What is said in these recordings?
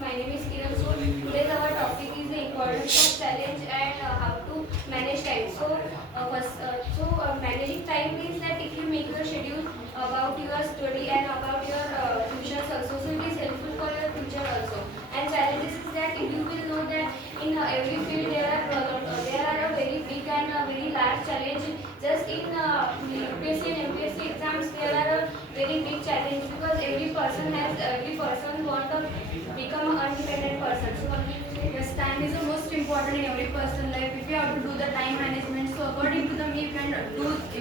My name is Kiran. So today's our topic is the importance of challenge and how to manage time. Managing time means that if you make your schedule about your study and about your futures also, so it is helpful for your future also. And challenges is that you will know that in every field there are a very big and very large challenge. Just in UPSC and MPSC exams, there are a very big challenge because every person want to become an independent person. So what do you say? Yes, time is the most important in every person's life. If you have to do the time management, so according to the me, you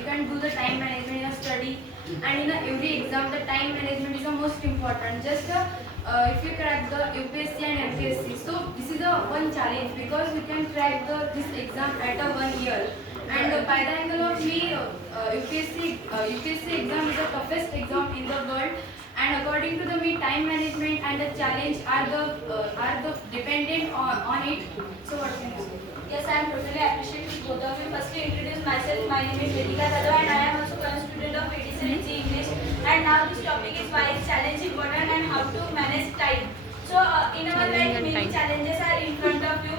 can do the time management in a study, and in every exam, the time management is the most important. Just if you crack the UPSC and MPSC, so this is a one challenge because you can crack this exam at a 1 year. And by the angle of me, UPSC exam is the toughest exam in the world. And according to the me, time management and the challenge are the dependent on it. So what can you say? Yes, I am totally appreciative both of you. Firstly, introduce myself. My name is Vedika Kadwa and I am also a student of ADCNC English. And now this topic is why is challenge important and how to manage time. So in our life, many challenges are in front of you.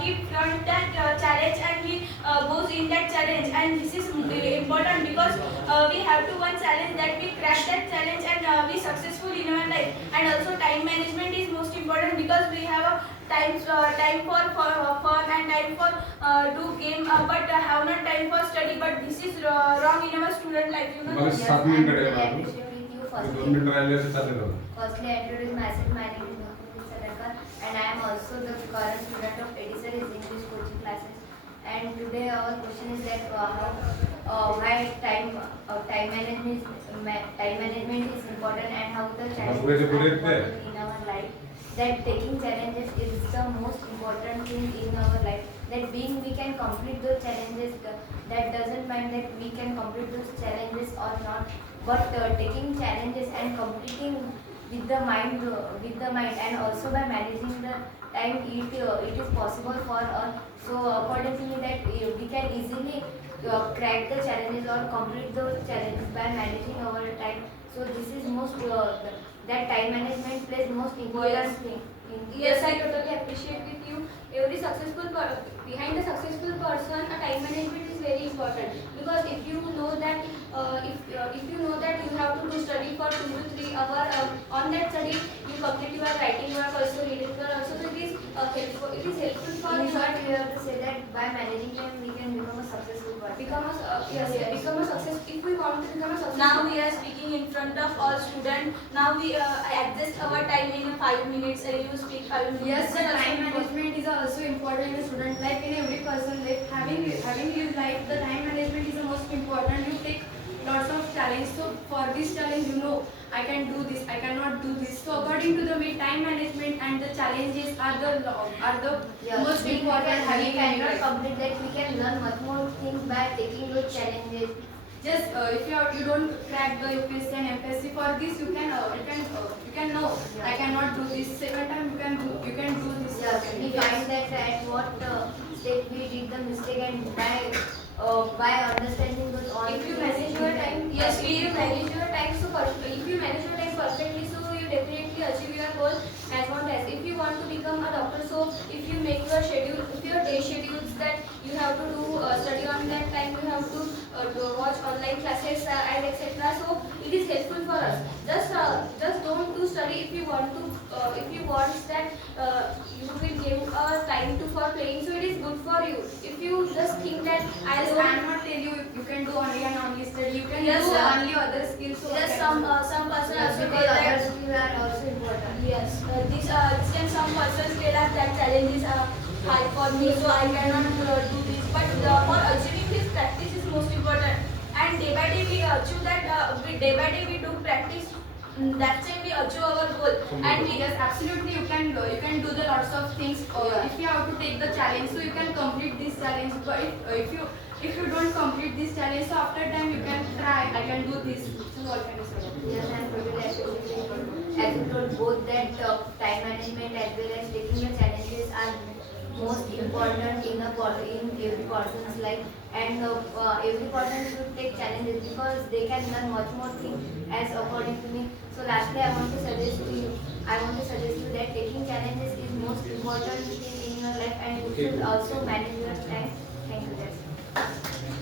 We front that challenge and we goes in that challenge, and this is important because we have to one challenge that we crash that challenge and be successful in our life. And also time management is most important because we have a time for fun and time for do game, but have not time for study. But this is wrong in our student life. You know. Yes, I I am appreciate with you firstly. 2 minute राहिले असे चालेल का? Firstly, I introduce myself. My name is Nupur Sadakar, and I am also the current student of Edison's English coaching classes. And today our question is that why time management is important and how the challenges are important in our life. That taking challenges is the most important thing in our life. That being we can complete those challenges. That doesn't mind that we can complete those challenges or not. But taking challenges and completing with the mind and also by managing the time, it is possible for us. So according to me, that we can easily crack the challenges or complete those challenges by managing our time. So this is most that time management plays most important thing. Yes, I totally appreciate with you. Behind a successful person, a time management is very important because if you know that if you know that you have to do study for 2 to 3 hours, on that study you complete your writing work also, reading work also. So it is helpful. It is helpful for In you. short, you have to say that by managing time we can become a successful person. Become a success. If we want to become a success. Now we are speaking in front of all students. Now we adjust our time in 5 minutes. You speak 5 minutes. Yes, the time management is also important in a student life. In every person life, having his life, the time management is the most important. You take lots of challenge. So for this challenge, you know, I can do this, I cannot do this. So according to the way, time management and the challenges are the most We important. we cannot complete that. We can learn much more things by taking those challenges. Just if you don't crack the UPSC and MPSC, for this you can know I cannot do this. Second time you can do this. Yes, we find that at what step we did the mistake, and by understanding those all. If you manage your time, yes, if you manage your time if you manage your time perfectly, so you definitely achieve your goal as one as. If you want to become a doctor, so if you make your schedule, if your day schedules that you have to do study on that time, you have to watch online classes and etc. So it is helpful for us. Just don't do study if you want to. If you want that you will give time to for playing, so it is good for you. If you just think that I cannot tell you can do only and only study. You can Yes, do sir. only other skills. So Yes, can some person Yes, also because tell other that. skills are also important. Yes, this can some persons tell us that challenge is high for me, so I cannot do this. But for achieving this, practice is most important. And day by day we achieve that. Day by day we do practice. That's when we achieve our goal. And we, Yes, absolutely. You can do the lots of things. If you have to take the challenge, so you can complete this challenge. But if you don't complete this challenge, so after time you can try. I can do this. So what can you say? Yes, I am totally agree with you. As you told both that time management as well as taking the challenges are most important in every person's life, and every person should take challenges because they can learn much more things as according to me. So lastly, I want to important thing in your life, and you should also manage your time. Thank you. That's it.